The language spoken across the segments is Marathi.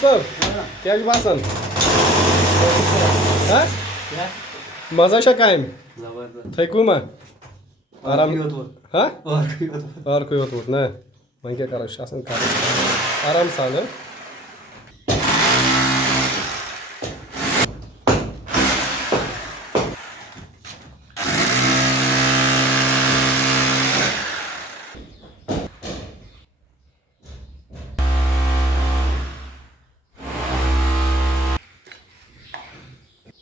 सर कॅश बासन हा मजा शा काय थैकू मग आराम हा और कोई होत ना मग काय करा शासन का आराम सांग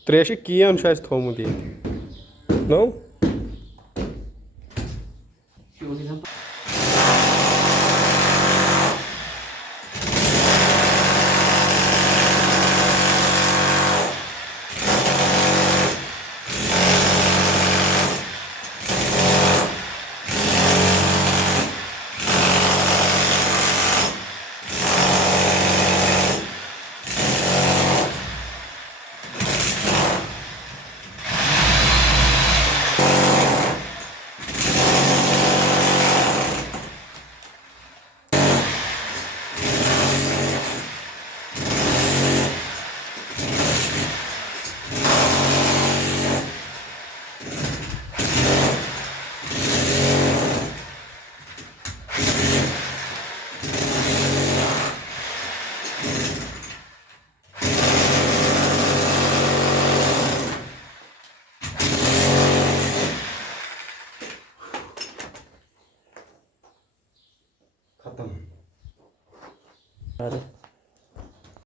3 kian scheiß thomut no खत्म